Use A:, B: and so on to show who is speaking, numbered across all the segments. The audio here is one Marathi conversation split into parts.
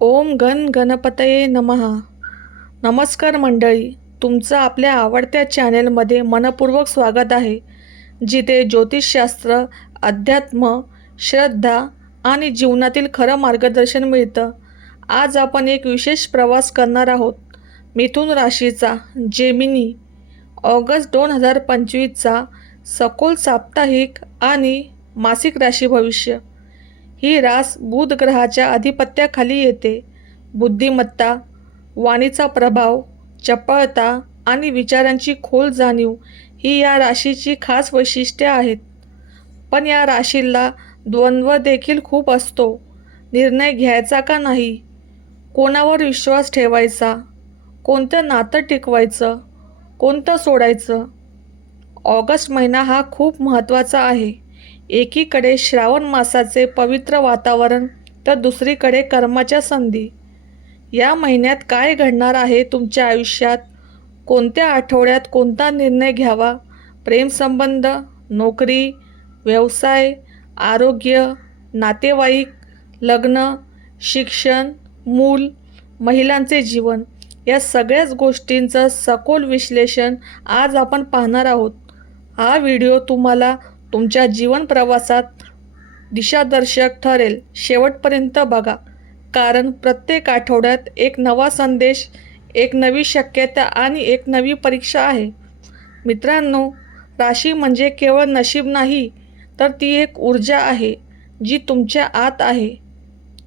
A: ओम गण गणपतये नमहा नमस्कार मंडळी तुमचं आपल्या आवडत्या चॅनेलमध्ये मनपूर्वक स्वागत आहे जिथे ज्योतिषशास्त्र अध्यात्म श्रद्धा आणि जीवनातील खरं मार्गदर्शन मिळतं. आज आपण एक विशेष प्रवास करणार आहोत मिथुन राशीचा जेमिनी. ऑगस्ट दोन हजार पंचवीसचा सखोल साप्ताहिक आणि मासिक राशी भविष्य. ही रास बुध ग्रहाच्या अधिपत्याखाली येते. बुद्धिमत्ता वाणीचा प्रभाव चपळता आणि विचारांची खोल जाणीव ही या राशीची खास वैशिष्ट्ये आहेत. पण या राशीला द्वंद्व देखील खूप असतो. निर्णय घ्यायचा का नाही? कोणावर विश्वास ठेवायचा? कोणतं नातं टिकवायचं? कोणतं सोडायचं? ऑगस्ट महिना हा खूप महत्त्वाचा आहे. एकीकडे श्रावण मासाचे पवित्र वातावरण तर दुसरीकडे कर्माच्या संधी. या महिन्यात काय घडणार आहे तुमच्या आयुष्यात? कोणत्या आठवड्यात कोणता निर्णय घ्यावा? प्रेमसंबंध नोकरी व्यवसाय आरोग्य नातेवाईक लग्न शिक्षण मूल महिलांचे जीवन या सगळ्याच गोष्टींचं सखोल विश्लेषण आज आपण पाहणार आहोत. हा व्हिडिओ तुम्हाला तुमच्या जीवन प्रवासात दिशादर्शक ठरेल. शेवटपर्यंत बघा. कारण प्रत्येक आठवड्यात एक नवा संदेश एक नवी शक्यता आणि एक नवी परीक्षा आहे. मित्रांनो राशी म्हणजे केवळ नशीब नाही तर ती एक ऊर्जा आहे जी तुमच्या आत आहे.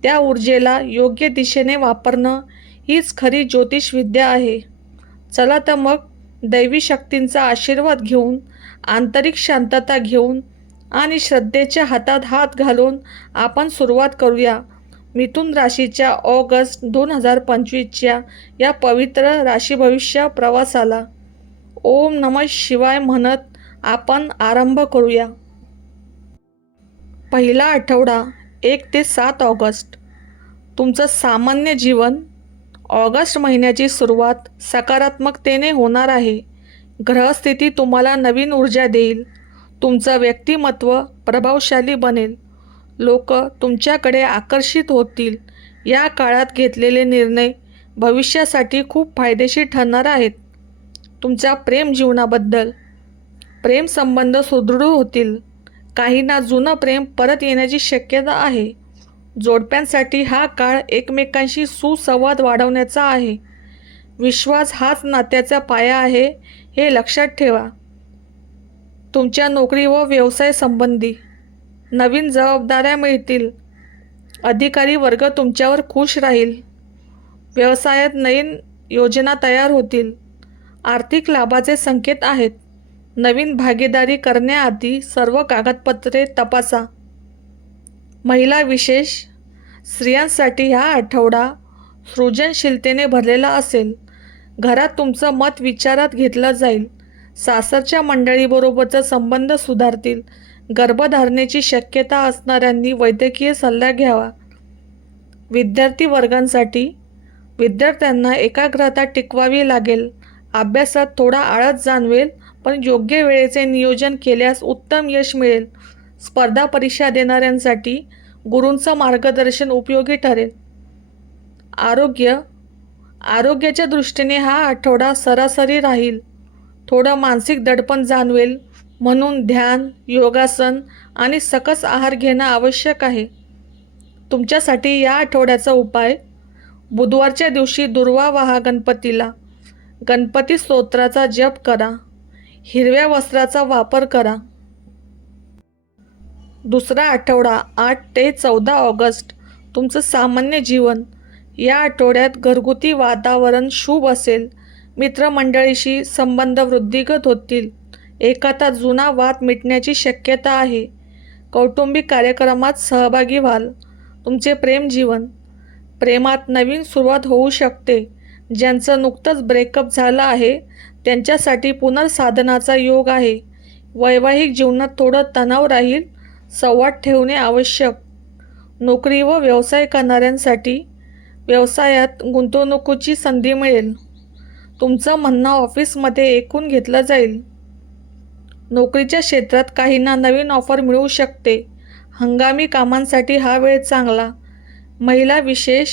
A: त्या ऊर्जेला योग्य दिशेने वापरणं हीच खरी ज्योतिषविद्या आहे. चला तर मग दैवी शक्तींचा आशीर्वाद घेऊन आंतरिक शांतता घेऊन आणि श्रद्धेच्या हातात हात घालून आपण सुरुवात करूया. मिथुन राशीच्या ऑगस्ट दोन हजार पंचवीसच्या या पवित्र राशी भविष्य प्रवासाला ओम नम शिवाय म्हणत आपण आरंभ करूया. पहिला आठवडा एक ते सात ऑगस्ट. तुमचं सामान्य जीवन ऑगस्ट महिन्याची सुरुवात सकारात्मकतेने होणार आहे. ग्रहस्थिती तुम्हाला नवीन ऊर्जा देईल. तुमचं व्यक्तिमत्व प्रभावशाली बनेल. लोक तुमच्याकडे आकर्षित होतील. या काळात घेतलेले निर्णय भविष्यासाठी खूप फायदेशीर ठरणार आहेत. तुमच्या प्रेम जीवनाबद्दल प्रेमसंबंध सुदृढ होतील. काहींना जुनं प्रेम परत येण्याची शक्यता आहे. जोडप्यांसाठी हा काळ एकमेकांशी सुसंवाद वाढवण्याचा आहे. विश्वास हाच नात्याचा पाया आहे. हे लक्षात ठेवा. तुमच्या नोकरी व व्यवसाय संबंधी नवीन जबाबदाऱ्या मिळतील. अधिकारी वर्ग तुमच्यावर खुश राहील. व्यवसायात नवीन योजना तयार होतील. आर्थिक लाभाचे संकेत आहेत. नवीन भागीदारी करण्याआधी सर्व कागदपत्रे तपासा. महिला विशेष स्त्रियांसाठी हा आठवडा सृजनशीलतेने भरलेला असेल. घरात तुमचं मत विचारात घेतलं जाईल. सासरच्या मंडळीबरोबरचा संबंध सुधारतील. गर्भधारणेची शक्यता असणाऱ्यांनी वैद्यकीय सल्ला घ्यावा. विद्यार्थी वर्गांसाठी विद्यार्थ्यांना एकाग्रता टिकवावी लागेल. अभ्यासात थोडा आळस जाणवेल पण योग्य वेळेचे नियोजन केल्यास उत्तम यश मिळेल. स्पर्धा परीक्षा देणाऱ्यांसाठी गुरूंचं मार्गदर्शन उपयोगी ठरेल. आरोग्य आरोग्याच्या दृष्टीने हा आठवडा सरासरी राहील. थोडं मानसिक दडपण जाणवेल म्हणून ध्यान योगासन आणि सकस आहार घेणं आवश्यक आहे. तुमच्यासाठी या आठवड्याचा उपाय बुधवारच्या दिवशी दुर्वा वाहा गणपतीला. गणपती स्तोत्राचा जप करा. हिरव्या वस्त्राचा वापर करा. दुसरा आठवडा आठ ते चौदा ऑगस्ट तुमचं सामान्य जीवन. या आठवड्यात घरगुती वातावरण शुभ असेल. मित्रमंडळीशी संबंध वृद्धिगत होतील. एखादा जुना वाद मिटण्याची शक्यता आहे. कौटुंबिक कार्यक्रमात सहभागी व्हाल. तुमचे प्रेम जीवन. प्रेमात नवीन सुरुवात होऊ शकते. ज्यांचं नुकतंच ब्रेकअप झालं आहे त्यांच्यासाठी पुनर्साधनाचा योग आहे. वैवाहिक जीवनात थोडं तणाव राहील संवाद ठेवणे आवश्यक. नोकरी व व्यवसाय करणाऱ्यांसाठी व्यवसायात गुंतवणुकीची संधी मिळेल. तुमचं म्हणणं ऑफिसमध्ये ऐकून घेतलं जाईल. नोकरीच्या क्षेत्रात काहींना नवीन ऑफर मिळू शकते. हंगामी कामांसाठी हा वेळ चांगला. महिला विशेष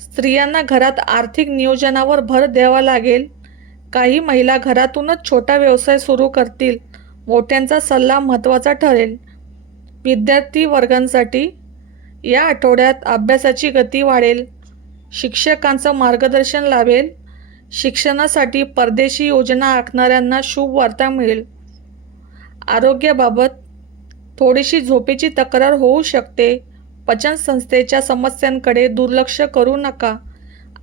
A: स्त्रियांना घरात आर्थिक नियोजनावर भर द्यावा लागेल. काही महिला घरातूनच छोटा व्यवसाय सुरू करतील. मोठ्यांचा सल्ला महत्त्वाचा ठरेल. विद्यार्थी वर्गांसाठी या आठवड्यात अभ्यासाची गती वाढेल. शिक्षकांचं मार्गदर्शन लाभेल. शिक्षणासाठी परदेशी योजना आखणाऱ्यांना शुभ वार्ता मिळेल. आरोग्याबाबत थोडीशी झोपेची तक्रार होऊ शकते. पचनसंस्थेच्या समस्यांकडे दुर्लक्ष करू नका.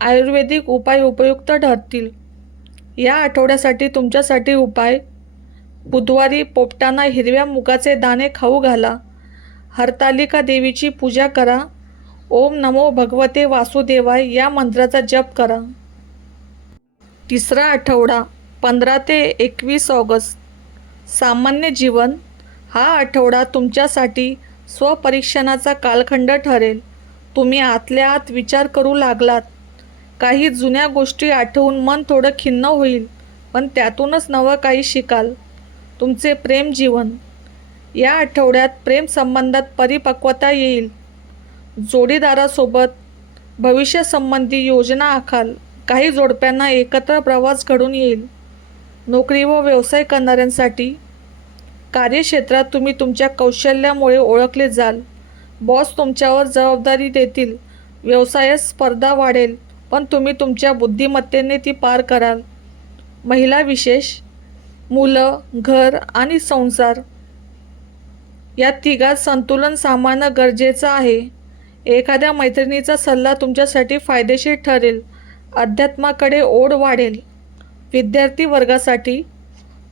A: आयुर्वेदिक उपाय उपयुक्त ठरतील. या आठवड्यासाठी तुमच्यासाठी उपाय. बुधवारी पोपटांना हिरव्या मुगाचे दाणे खाऊ घाला. हरतालिका देवीची पूजा करा. ओम नमो भगवते वासुदेवाय या मंत्राचा जप करा. तिसरा आठवडा पंधरा ते एकवीस ऑगस्ट. सामान्य जीवन हा आठवडा तुमच्यासाठी स्वपरीक्षणाचा कालखंड ठरेल. तुम्ही आतल्या आत विचार करू लागलात. काही जुन्या गोष्टी आठवून मन थोडं खिन्न होईल पण त्यातूनच नवं काही शिकाल. तुमचे प्रेम जीवन. या आठवड्यात प्रेम संबंधात परिपक्वता येईल. जोडीदारासोबत भविष्यासंबंधी योजना आखाल. काही जोडप्यांना एकत्र प्रवास घडून येईल. नोकरी व व्यवसाय करणाऱ्यांसाठी कार्यक्षेत्रात तुम्ही तुमच्या कौशल्यामुळे ओळखले जाल. बॉस तुमच्यावर जबाबदारी देतील. व्यवसायात स्पर्धा वाढेल पण तुम्ही तुमच्या बुद्धिमत्तेने ती पार कराल. महिला विशेष मुलं घर आणि संसार. या तिघात संतुलन सांभाळणं गरजेचं आहे. एखाद्या मैत्रिणीचा सल्ला तुमच्यासाठी फायदेशीर ठरेल. अध्यात्माकडे ओढ वाढेल. विद्यार्थी वर्गासाठी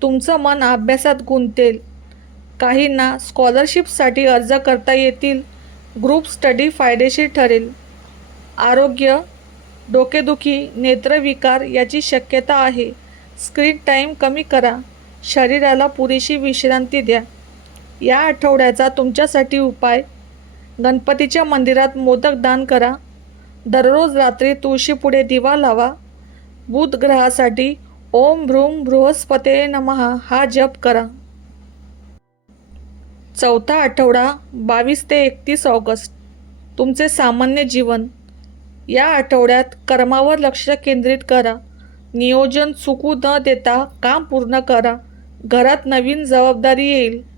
A: तुमचं मन अभ्यासात गुंतेल. काहींना स्कॉलरशिपसाठी अर्ज करता येतील. ग्रुप स्टडी फायदेशीर ठरेल. आरोग्य डोकेदुखी नेत्रविकार याची शक्यता आहे. स्क्रीन टाईम कमी करा. शरीराला पुरेशी विश्रांती द्या. या आठवड्याचा तुमच्यासाठी उपाय गणपतीच्या मंदिरात मोदक दान करा. दररोज रात्री तुळशीपुढे दिवा लावा. बुध ग्रहासाठी ओम भ्रूम बृहस्पते नमहा हा जप करा. चौथा आठवडा बावीस ते एकतीस ऑगस्ट. तुमचे सामान्य जीवन. या आठवड्यात कर्मावर लक्ष केंद्रित करा. नियोजन चुकू न देता काम पूर्ण करा. घरात नवीन जबाबदारी येईल.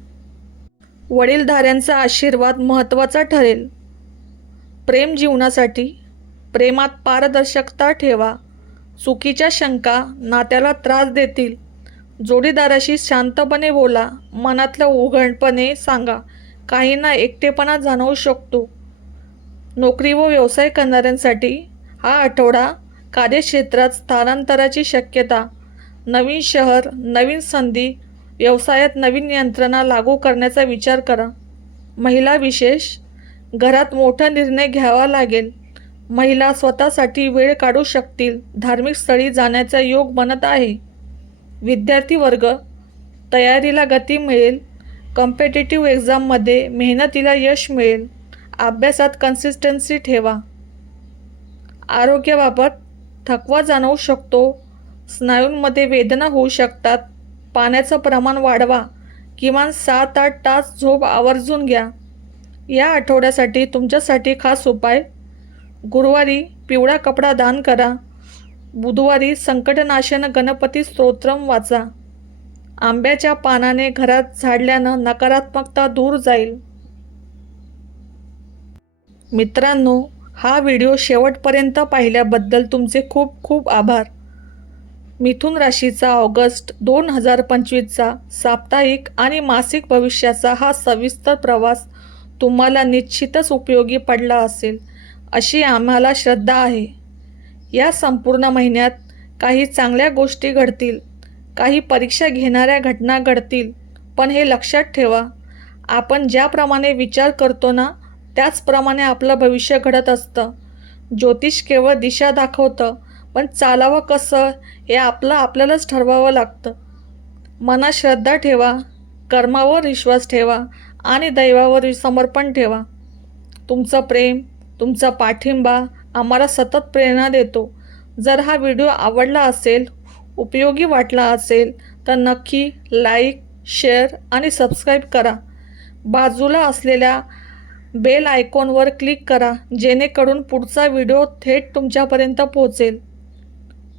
A: वडीलधाऱ्यांचा आशीर्वाद महत्त्वाचा ठरेल. प्रेम जीवनासाठी प्रेमात पारदर्शकता ठेवा. चुकीच्या शंका नात्याला त्रास देतील. जोडीदाराशी शांतपणे बोला. मनातलं उघडपणे सांगा. काहींना एकटेपणा जाणवू शकतो. नोकरी व व्यवसाय करणाऱ्यांसाठी हा आठवडा कार्यक्षेत्रात स्थानांतराची शक्यता. नवीन शहर नवीन संधी व्यवसायात नवीन यंत्रणा लागू करण्याचा विचार करा. महिला विशेष घरात मोठा निर्णय घ्यावा लागेल. महिला स्वतःसाठी वेळ काढू शकतील. धार्मिक स्थळी जाण्याचा योग बनत आहे. विद्यार्थी वर्ग तयारीला गती मिळेल. कॉम्पिटेटिव्ह एक्झाममध्ये मेहनतीला यश मिळेल. अभ्यासात कन्सिस्टन्सी ठेवा. आरोग्याबाबत थकवा जाणवू शकतो. स्नायूंमध्ये वेदना होऊ शकतात. पाण्याचं प्रमाण वाढवा. किमान सात आठ तास झोप आवर्जून घ्या. या आठवड्यासाठी तुमच्यासाठी खास उपाय. गुरुवारी पिवळा कपडा दान करा. बुधवारी संकटनाशन गणपती स्तोत्रम वाचा. आंब्याच्या पानाने घरात झाडल्यानं नकारात्मकता दूर जाईल. मित्रांनो हा व्हिडिओ शेवटपर्यंत पाहिल्याबद्दल तुमचे खूप खूप आभार. मिथुन राशीचा ऑगस्ट दोन हजार पंचवीसचा साप्ताहिक आणि मासिक भविष्याचा हा सविस्तर प्रवास तुम्हाला निश्चितच उपयोगी पडला असेल अशी आम्हाला श्रद्धा आहे. या संपूर्ण महिन्यात काही चांगल्या गोष्टी घडतील काही परीक्षा घेणाऱ्या घटना घडतील पण हे लक्षात ठेवा आपण ज्याप्रमाणे विचार करतो ना त्याचप्रमाणे आपलं भविष्य घडत असतं. ज्योतिष केवळ दिशा दाखवतं पण चालावं कसं हे आपलं आपल्यालाच ठरवावं लागतं. मनात श्रद्धा ठेवा कर्मावर विश्वास ठेवा आणि दैवावर समर्पण ठेवा. तुमचं प्रेम तुमचा पाठिंबा आम्हाला सतत प्रेरणा देतो. जर हा व्हिडिओ आवडला असेल उपयोगी वाटला असेल तर नक्की लाईक शेअर आणि सबस्क्राईब करा. बाजूला असलेल्या बेल आयकॉनवर क्लिक करा जेणेकरून पुढचा व्हिडिओ थेट तुमच्यापर्यंत पोहोचेल.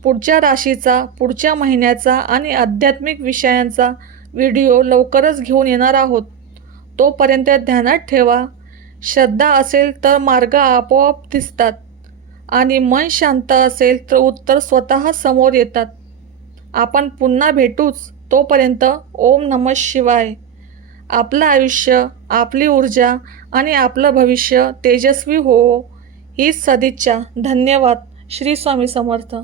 A: पुढच्या राशीचा पुढच्या महिन्याचा आणि आध्यात्मिक विषयांचा व्हिडिओ लवकरच घेऊन येणार आहोत. तोपर्यंत ध्यानात ठेवा. श्रद्धा असेल तर मार्ग आपोआप दिसतात आणि मन शांत असेल तर उत्तर स्वतः समोर येतात. आपण पुन्हा भेटूच. तोपर्यंत ओम नम शिवाय. आपलं आयुष्य आपली ऊर्जा आणि आपलं भविष्य तेजस्वी हो. हीच सदिच्छा. धन्यवाद. श्री स्वामी समर्थ.